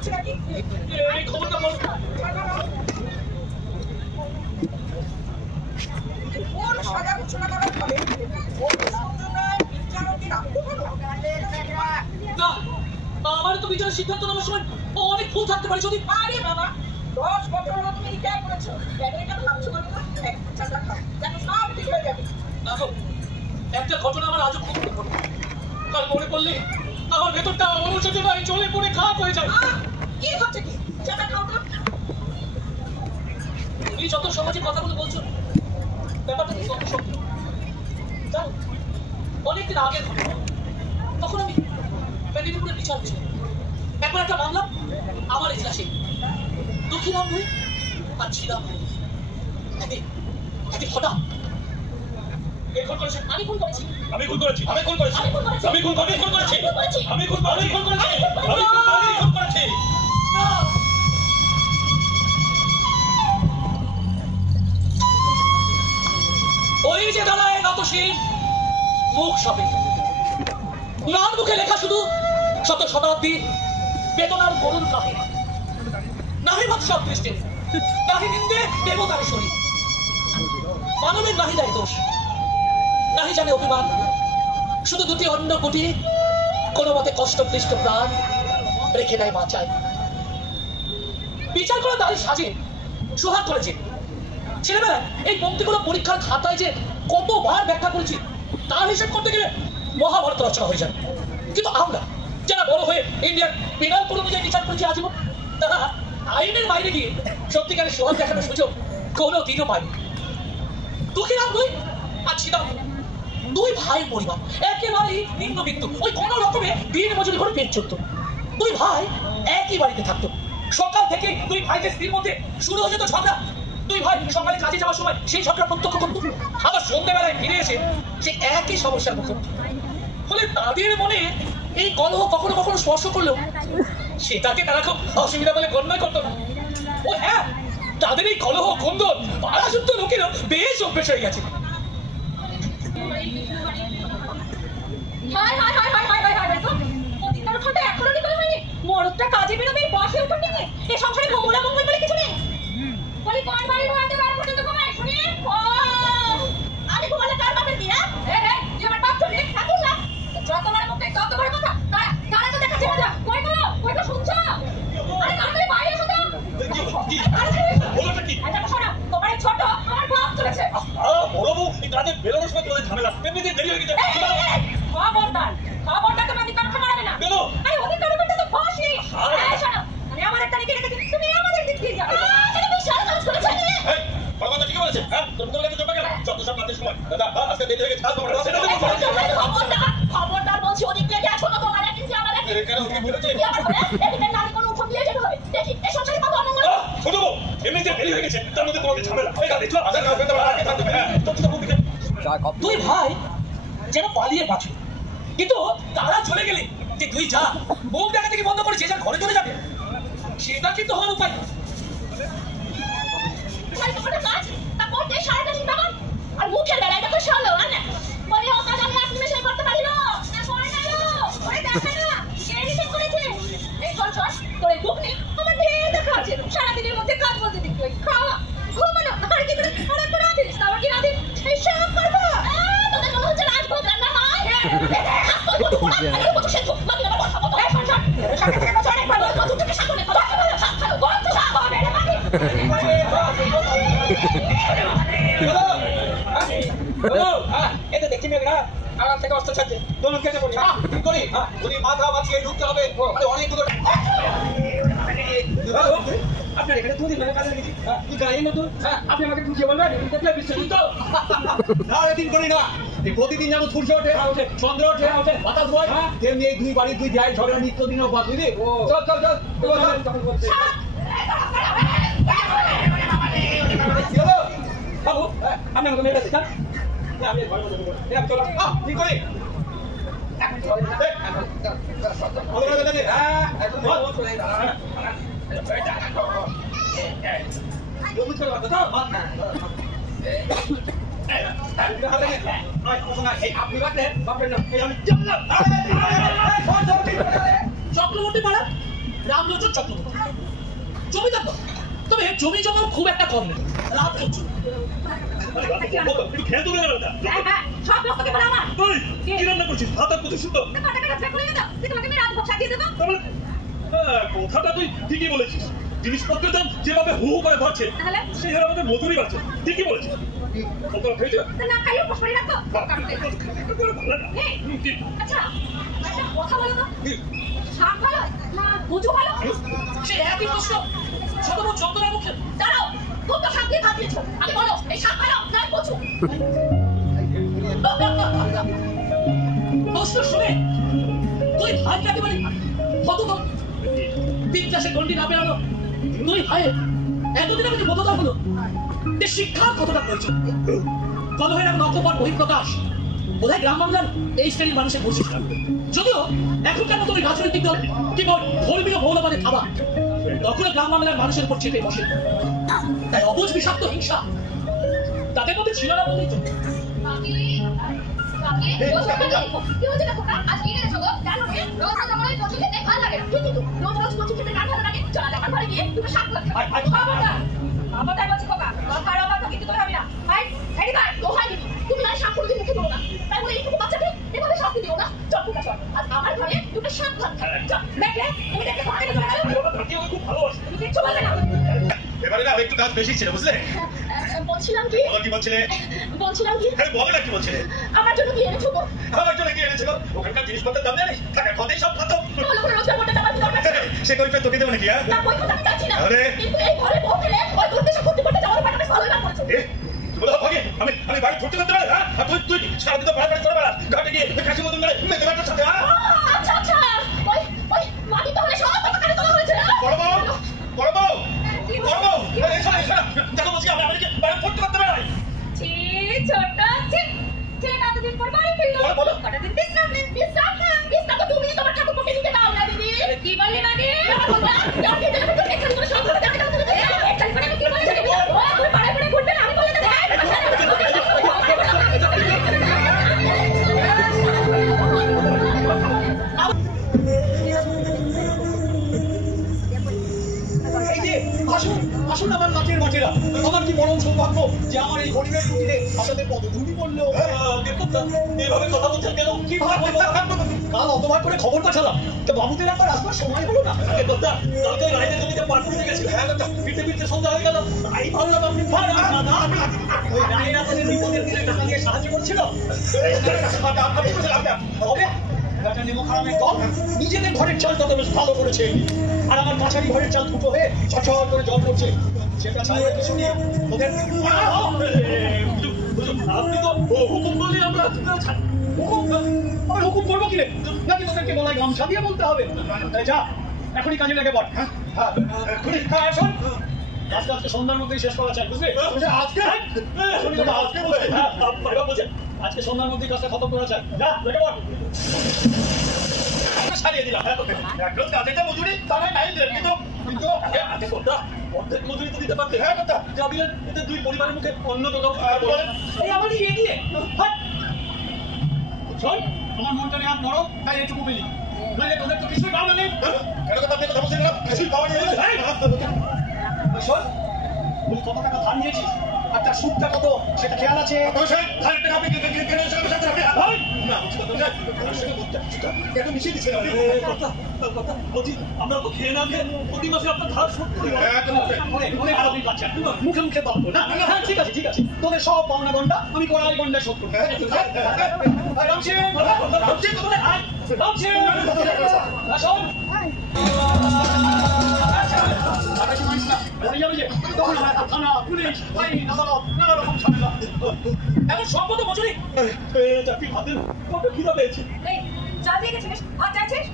যাচ্ছে নাকি? এই খবরটা বল। কোন সাজা ঘোষণা করার ফলে আমার তো বিচারের সিদ্ধান্ত নেওয়ার সময় অনেক ভুল থাকতে পারে। যদি আরে বাবা 10 বছর হলো তুমি রিটায়ার করেছো, এটা ভাবছো না? দেখো সব ঠিক হয়ে যাবে। দেখো একটা ঘটনা আমার আজও খুব মনে পড়ে। তার মনে পড়লে আমার ভেতরটা অনুশোচনায় চলে পড়ে খারাপ হয়ে যায়। কি হচ্ছে কি? চাটা খাও তো। তুমি যত সহজে কথাগুলো বলছো ব্যাপারটা কি কত সত্যি জানো? অনেকদিন আগের ঘটনা। তখন আমি মেদিনীপুরের বিচার ছিলাম। একবার একটা মামলা আমার ইতিহাসে দুঃখীরাম হয়ে আর ছিলাম একদিন হঠাৎ আমি খুন করেছি, আমি খুন করেছি, আমি খুন করেছি, আমি খুন করেছি, আমি খুন করেছি, আমি খুন করেছি, আমি খুন করেছি, আমি খুন করেছি। ওই যে দাঁড়ায় নতশীল মুখ সবে লাল মুখে লেখা শুধু শত শতাব্দী বেদনার করুণ কাহিনী। নাহি ভৎসব দৃষ্টি, নাহি নিন্দে দেবতার শরীর, মানবের নাহি যায় দোষ, নাহি জানে অভিমান, শুধু দুটি অন্য গুটি কোনো মতে কষ্টক্লিষ্ট প্রাণ রেখে দেয় বাঁচায়। বিচার করে তারই সাজে সোহাগ করেছে। ছেলেবেলায় এই পংক্তিগুলো পরীক্ষার খাতায় যে কতবার ব্যাখ্যা করেছি তার হিসেব করতে গেলে মহাভারত রচনা হয়ে যায়। কিন্তু আমরা যারা বড় হয়ে ইন্ডিয়ান পেনাল কোড অনুযায়ী বিচার করেছি আজীবন, তারা আইনের বাইরে গিয়ে সত্যিকারের সোহাগ দেখানোর সুযোগ কোনো দিনও পাইনি। দুঃখীরাম দুই আর ছিলাম দুই ভাই পরিবার, একেবারেই নিম্নবিত্ত। ওই কোন রকমে দিন মজুরি করে পেট চলত। দুই ভাই একই বাড়িতে থাকতো। সকাল থেকে দুই ভাইদের স্ত্রীর মধ্যে শুরু হয়ে যেত ঝগড়া। দুই ভাই সকালে কাজে যাওয়ার সময় সেই ঝগড়া প্রত্যক্ষ করত, আবার সন্ধ্যাবেলায় ফিরে এসে সে একই সমস্যার মুখে। ফলে তাদের মনে এই কলহ কখনো কখনো স্পর্শ করলেও সেটাকে তারা খুব অসুবিধা বলে গণ্য করতো না। ও হ্যাঁ, তাদের এই কলহ কন্দল পাড়াযুক্ত লোকেরও বেশ অভ্যেস হয়ে গেছে। মরদটা কাজে বেরোবে বসে উপর টেনে, এ সংসারে মঙ্গলা মঙ্গল বলে কিছু নেই। বলি কোন বাড়ি ঘোরাতে বার পর্যন্ত ঘুমায় শুনি। আমি ঘুমালে কার বাপের বিয়ে? যে আমার বাপ চলে ঠাকুরলা যতবার মুখে যতবার কথা তারা তো দেখাচ্ছে মজা। কই গো শুনছো? আরে তাড়াতাড়ি বাইরে এসো তো। বলোটা কি? আচ্ছা শোনো, তোমার ছোট আমার বাপ চলেছে। বলবো এই কাজে বেরোনোর সময় তোমাদের ঝামেলা এমনিতে দেরি হয়ে গেছে। খবরদার তুমি আমি কথা মারাবে না। আরে ওদের কারণে তো ফাঁসি। এই শোনো, আমি আমার একটা লিখে রেখেছি, তুমি আমাদের দিক দিয়ে যাও। এটা বিশাল কাজ করেছে। এই বড় কথা কি বলেছে? হ্যাঁ তুমি কাছে চলে গেল যত সব রাতের সময়। দাদা আজকে দেরি হয়ে গেছে, কাজ করো। খবরদার বলছি, ওদিক দিয়ে গেছো না তোমার এজেন্সি আমাদের। কেন ওকে বলেছে? কি আমার হবে? এদিকে নারী কোনো উঠো দিয়ে যেতে হবে। দেখি এই সংসারে কত অমঙ্গল। শুনো এমনিতে দেরি হয়ে গেছে, তার মধ্যে তোমাদের ঝামেলা। এই গাড়ি চল আজকে কাজ করতে হবে। হ্যাঁ দুই ভাই যেন পালিয়ে বাঁচে, কিন্তু তারা চলে গেলে যে তুই যা মুখ দেখা থেকে বন্ধ করে যে যার ঘরে চলে যাবে, সেটা কিন্তু হওয়ার উপায়। আর মুখের বেলায় দেখো সামনে বলে ও কাজ আমি এক নিমেষে করতে পারি না। এই চল তোর বুক নেই আমার ঢের দেখা আছে। সারাদিনের মধ্যে কাজ বলতে দেখতে খাওয়া ঘুমানো আর কি করে আর একটা রাত দিস আমার কি রাত এই সব করবো। তোদের মনে হচ্ছে রাজভোগ রান্না হয়। এটা দেখছি মেঘনা আরাম থেকে অস্ত্র ছাড়ছে। দোলন কেটে পড়ি কি করি? যদি মাথা বাঁচিয়ে ঢুকতে হবে অনেক দূর। আপনার এখানে দুদিন ধরে কাজে লেগেছি, গাড়ি নতুন, আপনি আমাকে বুঝিয়ে বলবেন দিন করি না। প্রতিদিন যেমন সূর্য ওঠে চন্দ্র ওঠে বাতাস বয়, তেমনি এই দুই বাড়ির দুই যায় ঝগড়া নিত্যদিন অভ্যাস। বুঝলি? চল চল চল বাবু আপনি আমাকে মেরে দিচ্ছেন। আমি চলো কি করি? চক্রবর্তী পাড়া রামলোচন চক্রবর্তী জমিদার বাবু। তবে জমি জমা খুব একটা কম নেই, রাত হচ্ছে সব লোককে বলে আমার কি রান্না করছিস? ভাত আর কত সুন্দর। কথাটা তুই ঠিকই বলেছিস। জিনিসপত্রের দাম যেভাবে হু হু করে বাড়ছে সেই হারে আমাদের মজুরি বাড়ছে। ঠিকই বলেছিস। সে একই প্রশ্ন ছোট বোন চন্দনের মুখে। দাঁড়াও, খুব তো শাক দিয়ে ভাত দিয়েছো, আগে বলো এই শাক ভালো না কচু? প্রশ্ন শুনে তুই ভাইকে একেবারে হতভম্ব। তিন চাষে গন্ডি না বেরানো তুই ভাইয়ের এতদিন আমাকে বোধতা হলো যে শিক্ষার কতটা প্রয়োজন। কলহের এখন অকপট বহিঃপ্রকাশ বোধহয় গ্রাম বাংলার এই শ্রেণীর মানুষের বসে। যদিও এখনকার মতো ওই রাজনৈতিক দল কেবল ধর্মীয় মৌলবাদের খাবার, তখন গ্রাম বাংলার মানুষের উপর চেপে বসে। তাই অবুঝ বিষাক্ত হিংসা তাদের মধ্যে ছিল না বলেই তো। এবারে না একটু কাজ বেশি ছিল, বুঝলে? বলছিলাম কি বলো না, কি বলছিলে? আমার জন্য কি এনেছো? আমার জন্য কি এনেছিল? ওখানকার জিনিসপত্রের দাম জানিস? টাকা খতেই সব খতম। ভালো করে রোজগার করতে আমার কি দরকার? সে করিবে তোকে দেবো নাকি? না, ওই কথা আমি চাচ্ছি না। আরে কিন্তু এই ঘরে বউ ফেলে ওই দুর্দেশে করতে করতে যাওয়ার ব্যাপারটা বেশ ভালোই লাগছে। বলো ভাগে আমি বাড়ি ছুটতে করতে পারি? হ্যাঁ, আর তুই সারাদিন তো বাড়ি চলে বেড়াস, ঘাটে গিয়ে কাশি মতন করে মেয়েদের বাড়ির সাথে। আচ্ছা আচ্ছা, ওই মাটি তাহলে সব কথা কানে তোলা হয়েছে না? বড় বউ দেখো বলছি আমি আমাকে বাড়ি ছুটতে করতে পারি। ছোট ঠিক এতদিন পর বাড়ি ফিরলো। কটা দিন বিশ্রাম তো তুমি তোমার ঠাকুরকে দিতে দাও না দিদি। কি বললি মানে? আসুন আমার নাচের মাঝেরা, আমার কি বড় সৌভাগ্য যে আমার এই গরিবের কুটিরে আপনাদের পদধূলি পড়লো। এইভাবে কথা বলছেন কেন? কি ভাবে কাল অতবার করে খবর পাঠালাম, তো বাবুদের একবার আসবার সময় হলো না। কালকে রাইতে জমিতে পার করে গেছিল। হ্যাঁ ফিরতে ফিরতে সন্ধ্যা হয়ে গেল। তাই ভাবলাম আপনি ওই রায়না তাদের বিপদের দিনে টাকা দিয়ে সাহায্য করছিল। একটা নেমোখারামের দল নিজেদের ঘরের চালটা তো বেশ ভালো করেছে, আর আমার কাছারি ঘরের চাল ফুটো হয়ে ছটছট করে জল পড়ছে। সেটা ছাড়া কিছু নেই ওদের। আপনি তো হুকুম করলে আমরা হুকুম করবো কি রে? নাকি তোদেরকে বলা গামছা দিয়ে বলতে হবে? তাই যা এখনই কাজে লেগে পড়। শোন, আজকে সন্ধ্যার মধ্যেই শেষ করা চাই, বুঝলি? আজকে সন্ধ্যার মধ্যেই কাজটা খতম করা চাই। যা লেগে পড়। সারিয়ে দিলাম। এখন কাজেটা মজুরি তারাই নাই দিলেন, কিন্তু অর্ধেক মজুরি তো দিতে পারতে। হ্যাঁ কথা যা দিলেন এতে দুই পরিবারের মুখে অন্য দোকান বলেন। এই আমারই এগিয়ে শোন, আমার মনটা নেওয়ার নরম, তাই এটুকু বলি, নইলে তোদের তো কিছুই পাওয়া নেই। কেন কথা আপনি কথা বলছেন না? কিছুই পাওয়া নেই। শোন, তুই কত টাকা ধার নিয়েছিস আর তার সুদটা কত সেটা খেয়াল আছে? আমরা তো খেয়ে না খেয়ে প্রতি মাসে আপনার ধার শোধ করি। মুখে মুখে তর্ক না। ঠিক আছে ঠিক আছে, তোদের সব পাওনা গন্ডা আমি কড়াই গন্ডায় শোধ করবো। এখন সম্পদ মজুরি চাকরি ভাতের কত খিদা পেয়েছে।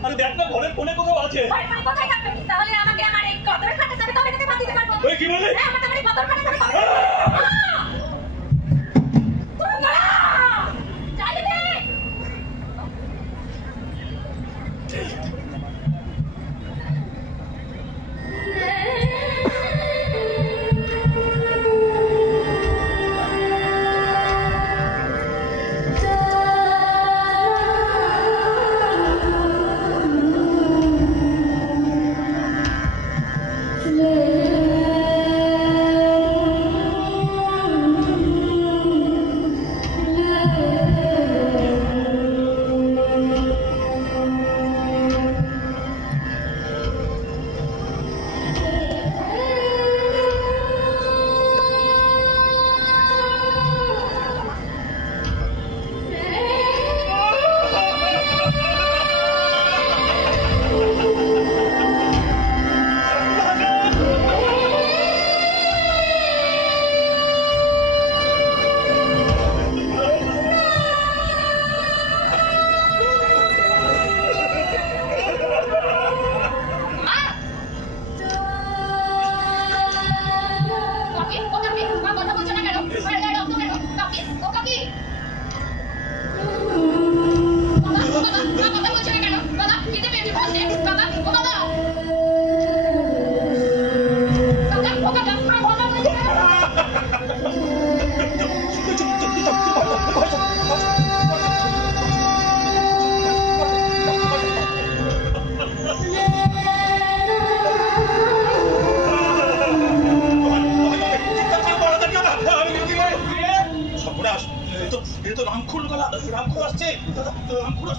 আরে দেখ না ঘরের কোণে কোথাও আছে। তাহলে আমাকে আমার এই কদরে খাটা যাবে, তবে তোকে ভাত দিতে পারবো। কি বলে? আমাকে আমার এই কদর খাটা যাবে।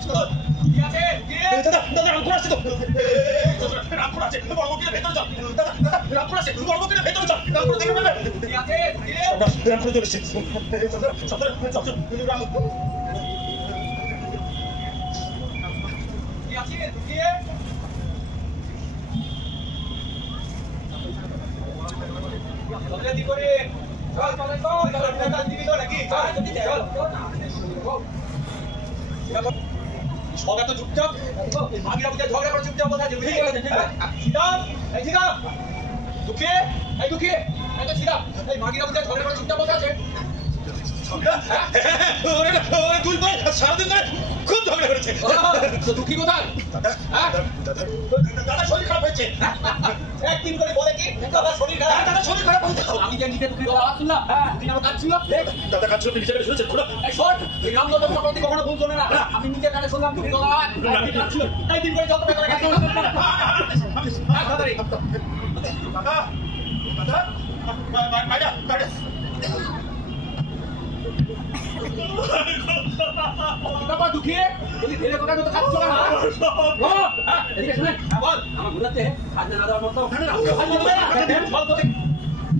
কি আছে দাদা রামপুর আছে তো রামপুর আছে বড় বকির ভেতরে যাও দাদা রামপুর আছে বড় বকির ভেতরে যাও রামপুর দেখে নেবে কি আছে রামপুর চলে এসেছে কি আছে ঢুকিয়ে জলদি করে চল দিবি তো নাকি চল সবাই তো চুপচাপ মাগিরা বুঝে ঝগড়া করে চুপচাপ বসে আছে সিধা দুঃখে এই দুঃখে এই তো সিধা এই মাগিরা বুঝে ঝগড়া করে চুপচাপ বসে আছে দুই ভাই সারাদিন ধরে খুব ঝগড়া করেছে তো দুঃখী কোথায় দাদা শরীর খারাপ হয়েছে একদিন করে বলে কি দাদা শরীর খারাপ দাদা শরীর খারাপ হয়েছে আমি যে নিজে দুঃখী বলা শুনলাম দিন আমার কাজ ছিল দাদা কাজ ছিল নিজে করে শুনেছে খোলা এই শর্ট এই রামদত্ত চক্রবর্তী কখনো ভুল শোনে না আমি নিজে কানে শুনলাম দুঃখী বলা এই দিন করে যত করে দাদা দাদা বাবা দুঃখে যদি ফেলে কোথায় তো কাজ চলে না এদিকে শুনে বল আমার ঘুরাতে আজ না দাও মত ওখানে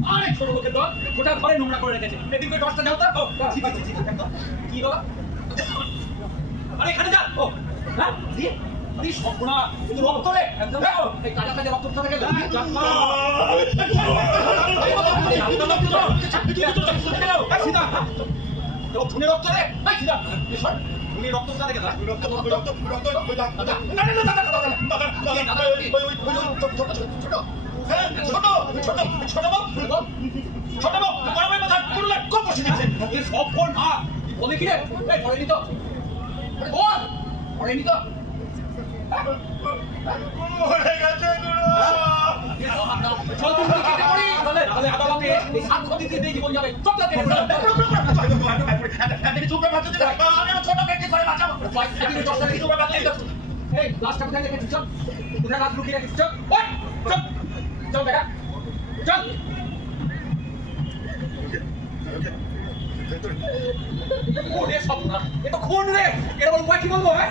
আরে ছোট লোকের দল গোটা ঘরে নোংরা করে রেখেছে এদিকে করে দশটা যাও তো ঠিক আছে কি বাবা আরে এখানে যা ও হ্যাঁ দিয়ে আরে সবগুলা কিন্তু রক্ত রে একদম এই কাজা কাজা রক্ত উঠে গেল সিধা খুনে রক্ত রে সিধা খুনি রক্ত কোথা থেকে রক্ত না ছোট বাবু বড় ভাই মাথা পুরো কম বসে গেছে সব ফোন বলে কি রে এই পড়ে নিত বল পড়ে নিত পড়ে গেছে চল তুমি কেটে পড়ি তাহলে আদালতে এই সাত কোটি দিয়ে জীবন যাবে চল চল চুপ করে বাঁচতে দে আমি ছোট ব্যক্তি করে বাঁচাবো এই দশটা কিছু করে বাঁচাই এই লাস্টটা কোথায় রেখেছিস চল কোথায় রাত লুকিয়ে রেখেছিস চল চল চল বেটা চল ওরে সব না এটা খুন রে এর বল কি বলবো হ্যাঁ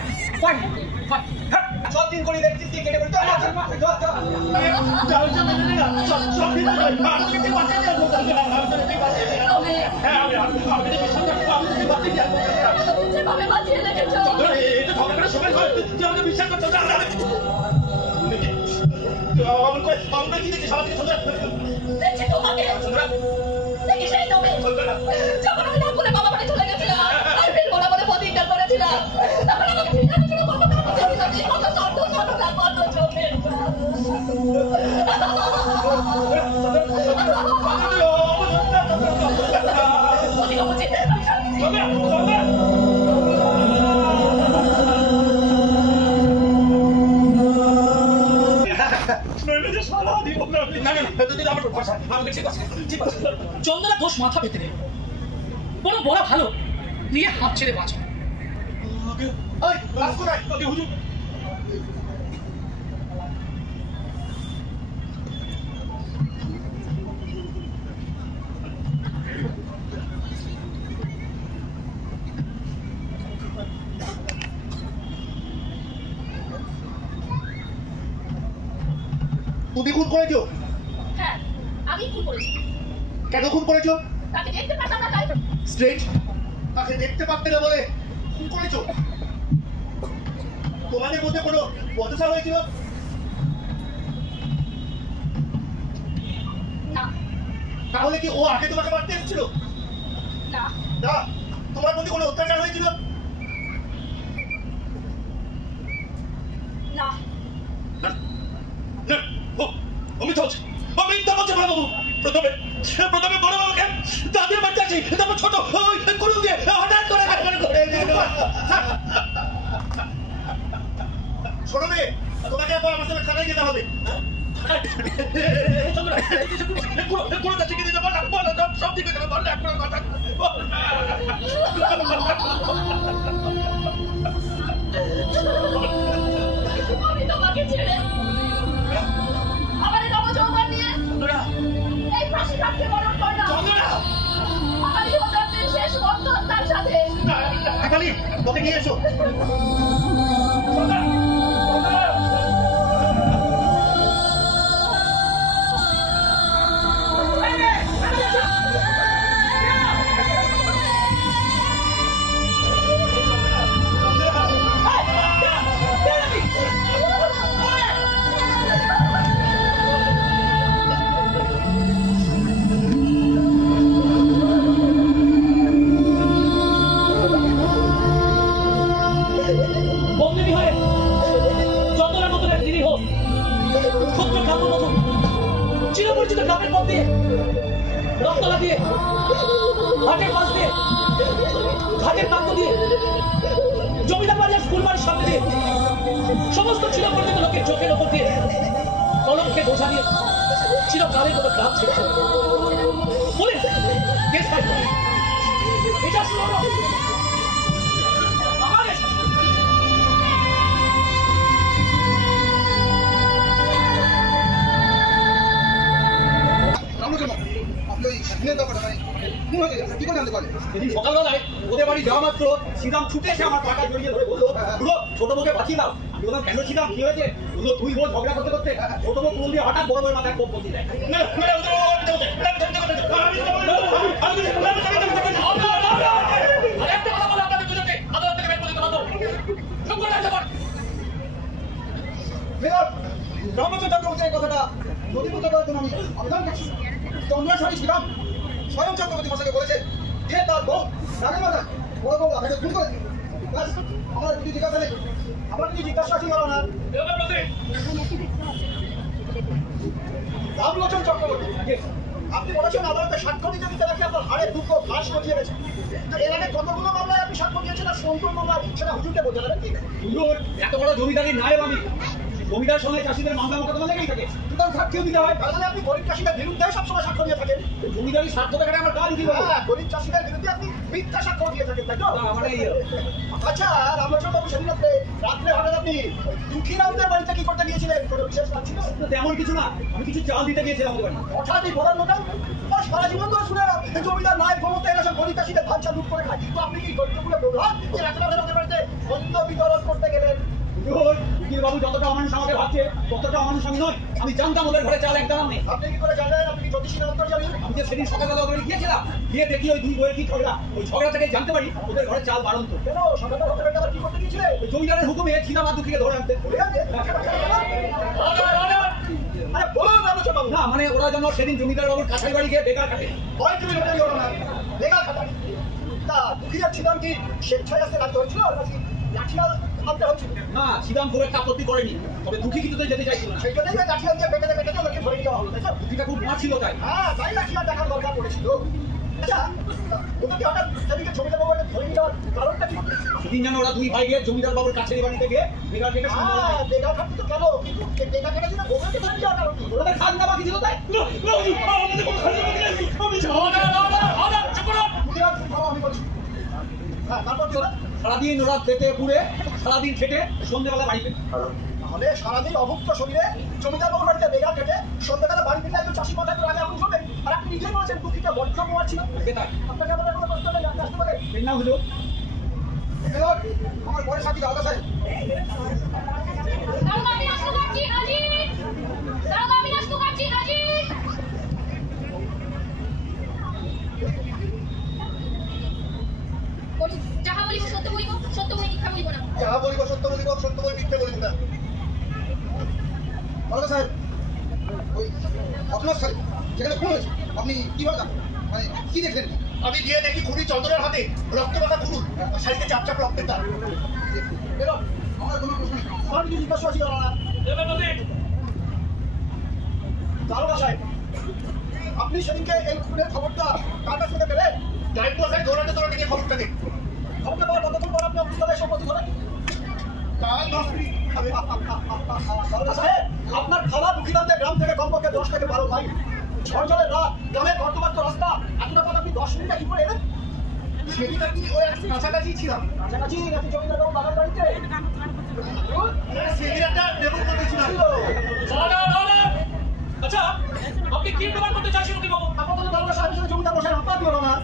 সব দিন করে দেখছিস কি কেটে বল চল সব দিন আপনি কি বাঁচা দেন হ্যাঁ আমি যেভাবে বাঁচিয়ে রেখেছো এটা ঝগড়া করে সবাই তুই আমাকে বিশ্বাস করছো না আমরা কি দেখি সবাই দেখছি তোমাকে দেখি সেই তুমি যখন আমি না করে বাবা বাড়ি চলে গেছিলাম আর ফির বলা বলে প্রতিজ্ঞা করেছিলাম তখন আমাকে ঠিক আছে শুরু করতে কত চোখে চন্দনা দোষ মাথা পেতে নেই বড় বলা ভালো নিয়ে হাত ছেড়ে বাঁচো তুমি খুন করেছো হ্যাঁ আমি কি করেছি কেন খুন করেছো তাকে দেখতে পারতাম না তাই স্ট্রেট তাকে দেখতে পারতে না বলে খুন করেছো তোমাদের মধ্যে কোনো বচসা হয়েছিল না তাহলে কি ও আগে তোমাকে মারতে এসেছিল না না তোমার মধ্যে কোনো অত্যাচার হয়েছিল না প্রথমে বড় বাবাকে দাদির বাড়িতে আছি তারপর ছোট করুন দিয়ে হঠাৎ করে ছোট মেয়ে তোমাকে এখন আমার সাথে থানায় যেতে হবে সব দিকে আমি তোমাকে ছেড়ে আমার নবযৌবন নিয়ে এই ফাঁসি কাটতে বরণ করলাম আমার জীবনের শেষ বন্ধন তার সাথে তোকে নিয়ে এসো চিরপরিচিত গ্রামের পথ দিয়ে, রথতলা দিয়ে, ঘাটের পাশ দিয়ে, ঘাটের প্রান্ত দিয়ে, জমিদার বাড়ি আর স্কুল বাড়ির সামনে দিয়ে, সমস্ত চিরপরিচিত লোকের চোখের ওপর দিয়ে কলঙ্কে বোঝা নিয়ে চিরকালের মতো গ্রাম ছেড়েছে। বলে গেস্ট ফাইট করে এটা শুনো আমার সকালবেলায় ওদের বাড়ি যাওয়া মাত্র শ্রীরাম ছুটে এসে আমার টাকা জড়িয়ে ধরে বললো, পুরো ছোট বউকে বাঁচিয়ে দাও। বললাম কেন শ্রীরাম, কি হয়েছে? বললো তুই বোন ঝগড়া করতে করতে ছোট বউ কোন দিয়ে হঠাৎ বড় বউয়ের মাথায় কোপ বসিয়ে দেয়। রামচন্দ্র চক্রবর্তীর কথাটা নথিভুক্ত করার জন্য আমি আবেদন করছি। চন্দ্রস্বামী শ্রীরাম স্বয়ং চক্রবর্তী মশাইকে বলেছে যে তার বউ রাগের মাথায় বড় বউ রাখাকে খুন করে। আমার কিছু জিজ্ঞাসা নেই, আমার কিছু জিজ্ঞাসা ছিল না। রামলোচন চক্রবর্তী, আপনি বলেছেন আদালতে সাক্ষ্য দিতে দিতে নাকি আপনার হাড়ের দুঃখ ঘাস গজিয়ে গেছে। এর আগে কতগুলো মামলায় আপনি সাক্ষ্য দিয়েছেন আর সন্তুর মামলা সেটা হুজুরকে বলতে পারেন কি? হুজুর এত বড় জমিদারি নায়েব আমি, জমিদার সঙ্গে চাষিদের মামলা মোকদ্দমা লেগেই থাকে, সুতরাং সাক্ষ্য দিতে হয়। তাহলে আপনি গরিব চাষিদের বিরুদ্ধে সবসময় সাক্ষ্য দিয়ে থাকেন। জমিদারি স্বার্থ দেখাটা আমার কাজ কি? গরিব চাষিদের বিরুদ্ধে আপনি মিথ্যা সাক্ষ্য দিয়ে থাকেন, তাই তো? আচ্ছা, রামলোচন বাবু সেদিন রাত্রে হঠাৎ আপনি দুঃখীরামদের বাড়িতে কি করতে গিয়েছিলেন? কোনো বিশেষ কাজ ছিল? তেমন কিছু না, আমি কিছু চাল দিতে গিয়েছিলাম ওদের বাড়ি। হঠাৎই বলার মতো সারা জীবন ধরে শুনে জমিদার নায়েব ক্ষমতা এলে সব গরিব চাষিদের ধান চাল লুট করে খায়, কিন্তু আপনি কি গরিবগুলো বললেন যে রাত্রে ওদের বাড়িতে অন্ন বিতরণ করতে গেলেন? বাবু যতটা অমানুষ আমাকে ভাবছে ততটা অমানুষ আমি নয়। আমি জানতাম ওদের ঘরে চাল একদম নেই। আপনি কি করে জানলেন? আপনি কি জ্যোতিষী অন্তর জানেন? আমি যে সেদিন সকালবেলা ওদের গিয়েছিলাম, গিয়ে দেখি ওই দুই বইয়ের কি ঝগড়া। ওই ঝগড়া থেকে জানতে পারি ওদের ঘরে চাল বাড়ন্ত। কেন সকালবেলা ওদের কি করতে গিয়েছিলেন? জমিদারের হুকুমে ছিলাম আর দুঃখীকে ধরে আনতে। না মানে ওরা যেন সেদিন জমিদার বাবুর কাছাই বাড়ি গিয়ে বেকার কাটে। বেকার কাটাই তা দুঃখীরা ছিলাম কি স্বেচ্ছায় আসতে রাখতে হয়েছিল না? ছিলাম খুব একটা আপত্তি করেনি, তবে দুঃখী কিছুতে যেতে চাইছিল না। সেই জন্যই লাঠিয়াল দিয়ে বেটে বেটে ওকে ধরে দেওয়া হলো, তাই তো? দুঃখীটা খুব মাছ ছিল তাই। হ্যাঁ, তাই লাঠিয়াল দেখার দরকার পড়েছিল। আচ্ছা, ওদেরকে হঠাৎ সেদিকে জমিদার বাবুকে ধরে দেওয়ার কারণটা কি? সেদিন যেন ওরা দুই ভাই গিয়ে জমিদার বাবুর কাছের বাড়িতে গিয়ে বেকার কেটে বেকার কাটতে তো কেন, কিন্তু বেকার কেটে ছিল ওদেরকে ধরে দেওয়ার কারণ কি? ওদের খাজনা বাকি ছিল তাই। আমি বলছি হ্যাঁ, তারপর কি হলো? সারাদিন ওরা খেতে পুড়ে সারাদিন খেটে সন্ধ্যেবেলা বাড়ি পেল। তাহলে সারাদিন অভুক্ত শরীরে জমিদার বাবুর বাড়িতে বেকার খেটে সন্ধ্যেবেলা বাড়ি ফিরলে একজন চাষি মাথায় করে আগে আগুন জ্বলবে। আর আপনি নিজেই বলেছেন দুঃখীটা বড্ড কুমার ছিল। আপনাকে আমাদের কোনো প্রশ্ন নেই, আপনি আসতে পারেন না। হলো আমার পরে সাথী দাদা সাহেব যাহা বলিব সত্য বলিব, সত্য বলি মিথ্যা বলিব না। যাহা বলিব সত্য বলিব, সত্য বলি মিথ্যা বলিব না। দাদা সাহেব ওই আপনার সাহেব যেখানে খুন হয়েছে আপনি কিভাবে জানেন, মানে কি দেখলেন? আমি গিয়ে দেখি খুনি চন্দ্রের হাতে রক্ত মাখা পুরুষ, শাড়িতে চাপ চাপ রক্তের দাগ। আমার কোনো প্রশ্ন নেই, আমার কিছু জিজ্ঞাসা ছিল না। দারোগা সাহেব, আপনি সেদিনকে এই খুনের খবরটা কার কাছ থেকে পেলেন? ডাইরেক্ট মশাই দৌড়াতে দৌড়াতে গিয়ে খবরটা দেখ। খবরটা পাওয়ার কতক্ষণ পর আপনি অফিস তলায় সম্পত্তি ধরেন? কাল 10 মিনিট। দারোগা সাহেব, আপনার খাওয়া দুঃখীরামদের গ্রাম থেকে কমপক্ষে 10 থেকে 12 মাইল, ঝড়ঝড়ের রাত, গ্রামের কর্তব্য রাস্তা, এতটা পথ আপনি 10 মিনিটে কি করে এলেন? সেদিন আপনি ওই কাছাকাছি ছিলাম। কাছাকাছি নাকি জমিদার বাবু বাগান বাড়িতে? সেদিন একটা নেবু করতে ছিল। আচ্ছা, আপনি কি প্রমাণ করতে চাইছেন কি বাবু? আপনাদের দারোগা সাহেব হিসেবে জমিদার মশাই আপনার দিও না।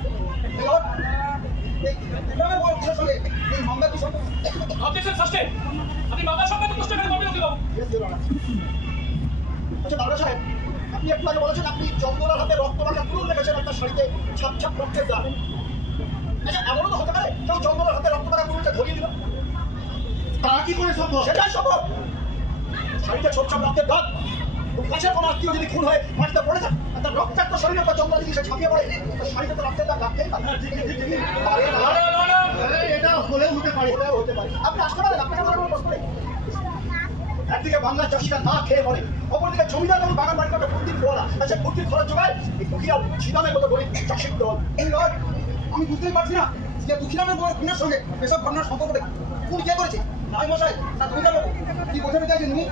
এই মামলা কি সম্ভব? অবজেকশন সাসটেইন। আপনি মামলা সংক্রান্ত প্রশ্ন করে বলবেন কি বাবু? আচ্ছা দারোগা সাহেব, আপনি একটু আগে বলেছেন আপনি চন্দ্রার হাতে রক্ত মাখা পুরুষ রেখেছেন আপনার শাড়িতে ছাপ ছাপ রক্তের দাগ। আচ্ছা এমনও তো হতে পারে কেউ চন্দ্রার হাতে রক্ত মাখা পুরুষকে ধরিয়ে দিল। তা কি করে সম্ভব? সেটাই সম্ভব। শাড়িতে ছোপ ছাপ রক্তের দাগ, কাছের কোনো আত্মীয় যদি খুন হয়ে মাটিতে পড়ে যায় আর তার রক্তাক্ত শরীরে একটা চন্দ্রা যদি সে ছাপিয়ে পড়ে, শাড়িতে তো রক্তের দাগ লাগতেই পারে। এটা হলেও হতে পারে, হতে পারে। আপনি আসতে পারেন, আপনাকে আমার কোনো প্রশ্ন নেই। একদিকে বাংলার চাষিরা না খেয়ে মরে, অপরদিকে জমিদার এবং বাগান বাড়ির মতো ফুর্তির ফোয়ারা, আর সে ফুর্তির খরচ যোগায় এই দুঃখীরাম ছিদামের মতো গরিব চাষির দল। আমি বুঝতেই পারছি না যে দুঃখীরামের খুনের সঙ্গে এসব ঘটনার সম্পর্ক কোন কে করেছে, নাই মশাই না জমিদার বাবু? কি বোঝাতে চাইছেন তুমি?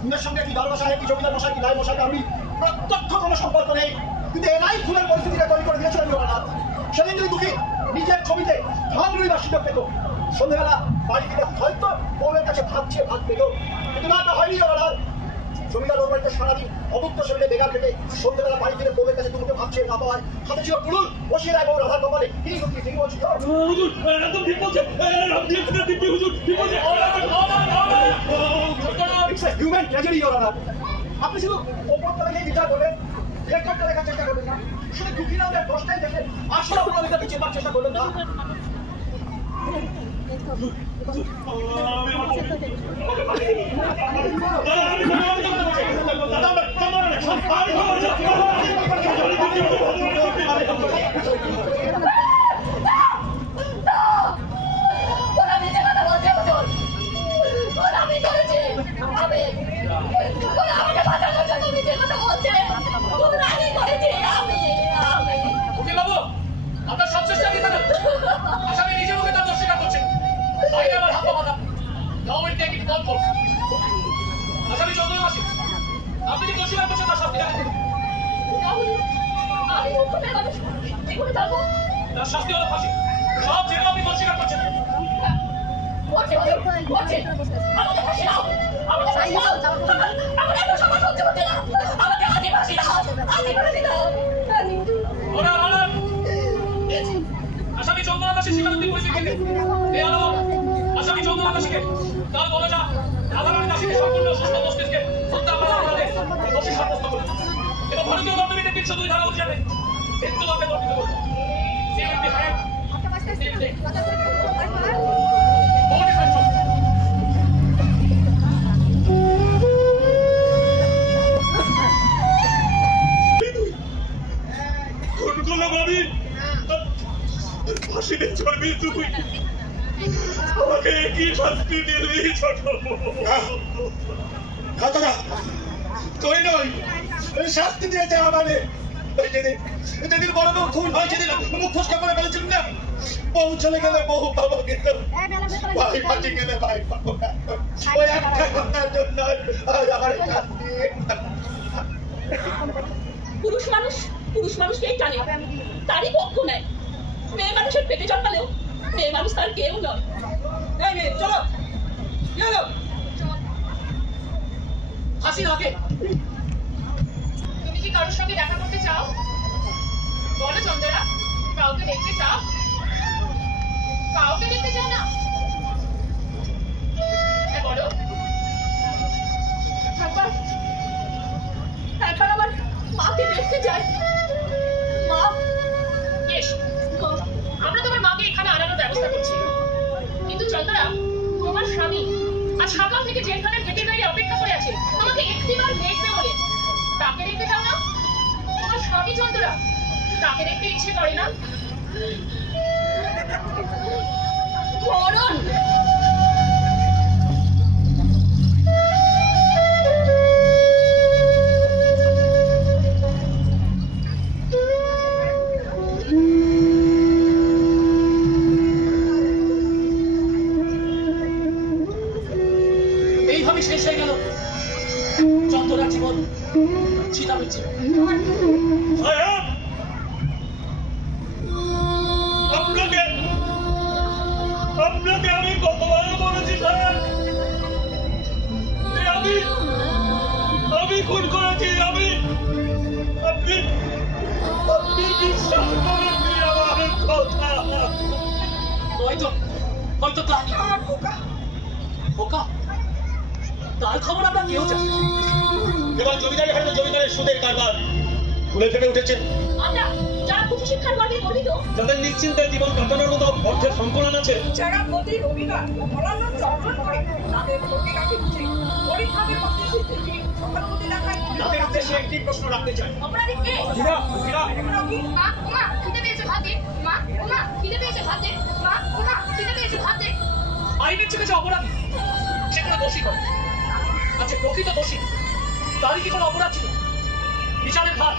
খুনের সঙ্গে কি দারোগা সাহেব, কি জমিদার মশাই, কি নাই মশাই, আমি প্রত্যক্ষ কোনো সম্পর্ক নেই, কিন্তু এরাই খুনের পরিস্থিতিটা তৈরি করে দিয়েছিলেন জগন্নাথ। সেদিন যদি দুঃখী নিজের জমিতে ধান রুইবার সুযোগ পেত, সন্ধ্যেবেলা বাড়ি থেকে হয়তো বউয়ের কাছে ভাত চেয়ে ভাত পেত, কিন্তু না হয়নি জগন্নাথ। জমিদার ওর বাড়িতে সারাদিন অভুক্ত শরীরে বেগার খেটে সন্ধ্যেবেলা বাড়ি থেকে বউয়ের কাছে দুটো ভাত চেয়ে না পাওয়ায় হাতে ছিল পুরুল, বসিয়ে দেয় বউ রাধার কপালে। কি সত্যি ঠিক বলছি তো? হুজুর একদম ঠিক বলছে, হুজুর ঠিক বলছে। Human tragedy Jagannath. আপনি শুধু ওপরটা দেখে বিচার করবেন, রেকর্ডটা দেখার চেষ্টা করবেন না, শুধু দুঃখী নামের দশটাই দেখে আসলে আপনাদের চেপার চেষ্টা করবেন না। আপনার সব চেষ্টা কি থাকে? আসামি নিজের মুখে তার দোষ স্বীকার করছে, বাইরে আবার হাত পাতা। Government take it control. আসামি চন্দ্র মাসি, আপনি কি দোষ স্বীকার করছেন তার শাস্তি দেবেন? তার শাস্তি হলো ফাঁসি। সব জেনে আপনি দোষ স্বীকার করছেন। আসামি চন্দ্রনাথ স্বীকারোক্তি পরিপ্রেক্ষিতে আসামি চন্দ্রনাথ দাসীকে তার বলা রাধারানী দাসীকে সম্পূর্ণ সুস্থ মস্তিষ্কে হত্যা করা অপরাধে দোষী সাব্যস্ত করেছে এবং ভারতীয় দণ্ডবিধির ৩০২ ধারা অনুসারে মৃত্যুদণ্ডে দণ্ডিত করেছে। ফাঁসিতে চড়বি তুই, আমাকে কি শাস্তি দিবি ছোট? তুই নই, শাস্তি দিয়েছে আমাদের। যেদিন বড় বউ খুন হয় সেদিন মুখ ফসকা করে ফেলেছিলেন না, বউ চলে গেলে বউ পাবো, কিন্তু ভাই ফাঁসি গেলে ভাই পাবো না। ওই একটা কথার জন্য আমার শাস্তি। পুরুষ মানুষকেই টানে, তারই পক্ষ নেয়। মেয়ে মানুষের পেটে জন্মালেও মেয়ে মানুষ তার কেউ নয়। চলো হাসির আগে তুমি কি কারোর সঙ্গে দেখা করতে চাও? বলো চন্দ্রা, কাউকে দেখতে চাও? কাউকে দেখতে চাও না? বলো। একবার আমার মাকে দেখতে চাই। মা, বেশ, আমরা তোমার মাকে এখানে আনানোর ব্যবস্থা করছি, কিন্তু চন্দ্রা, তোমার স্বামী আজ সকাল থেকে জেলখানার গেটের বাইরে অপেক্ষা করে আছে তোমাকে একটিবার দেখবে বলে। তাকে দেখতে চাও না? তোমার স্বামী চন্দ্রা, তাকে দেখতে ইচ্ছে করে না? মরণ। এইভাবে শেষ হয়ে গেল চন্দ্রার জীবন, ছিদামের জীবন। আপনাকে আমি কতবার বলেছি সাহেব, আমি খুন করেছি। আপনি বিশ্বাস করেননি আমার কথা। হয়তো তার খবর আমরা কেউ জানি। এবং জমিদারি হাতে জমিদারের সুদের কারবার খুলে ফেটে উঠেছে। আমরা যারা পুঁথি শিক্ষার গর্বে গর্বিত, যাদের নিশ্চিন্তে জীবন কাটানোর মতো অর্থের সংকলন আছে, যারা প্রতি রবিবার অপরাহ্ন চর্চা করে তাদের প্রত্যেকাকে বুঝে পরীক্ষাকে প্রতিষ্ঠিত থেকে সহানুভূতি দেখায়। তাদের উদ্দেশ্যে একটি প্রশ্ন রাখতে চাই। অপরাধী কে? মা, ওমা, খিদে পেয়েছে ভাত দে। মা, ওমা, খিদে পেয়েছে ভাত দে। মা, ওমা, খিদে পেয়েছে ভাত দে। আইনের চোখে যে অপরাধী সেখানে দোষী করে আর যে প্রকৃত দোষী তারই কি কোনো অপরাধ ছিল? বিচারের ভার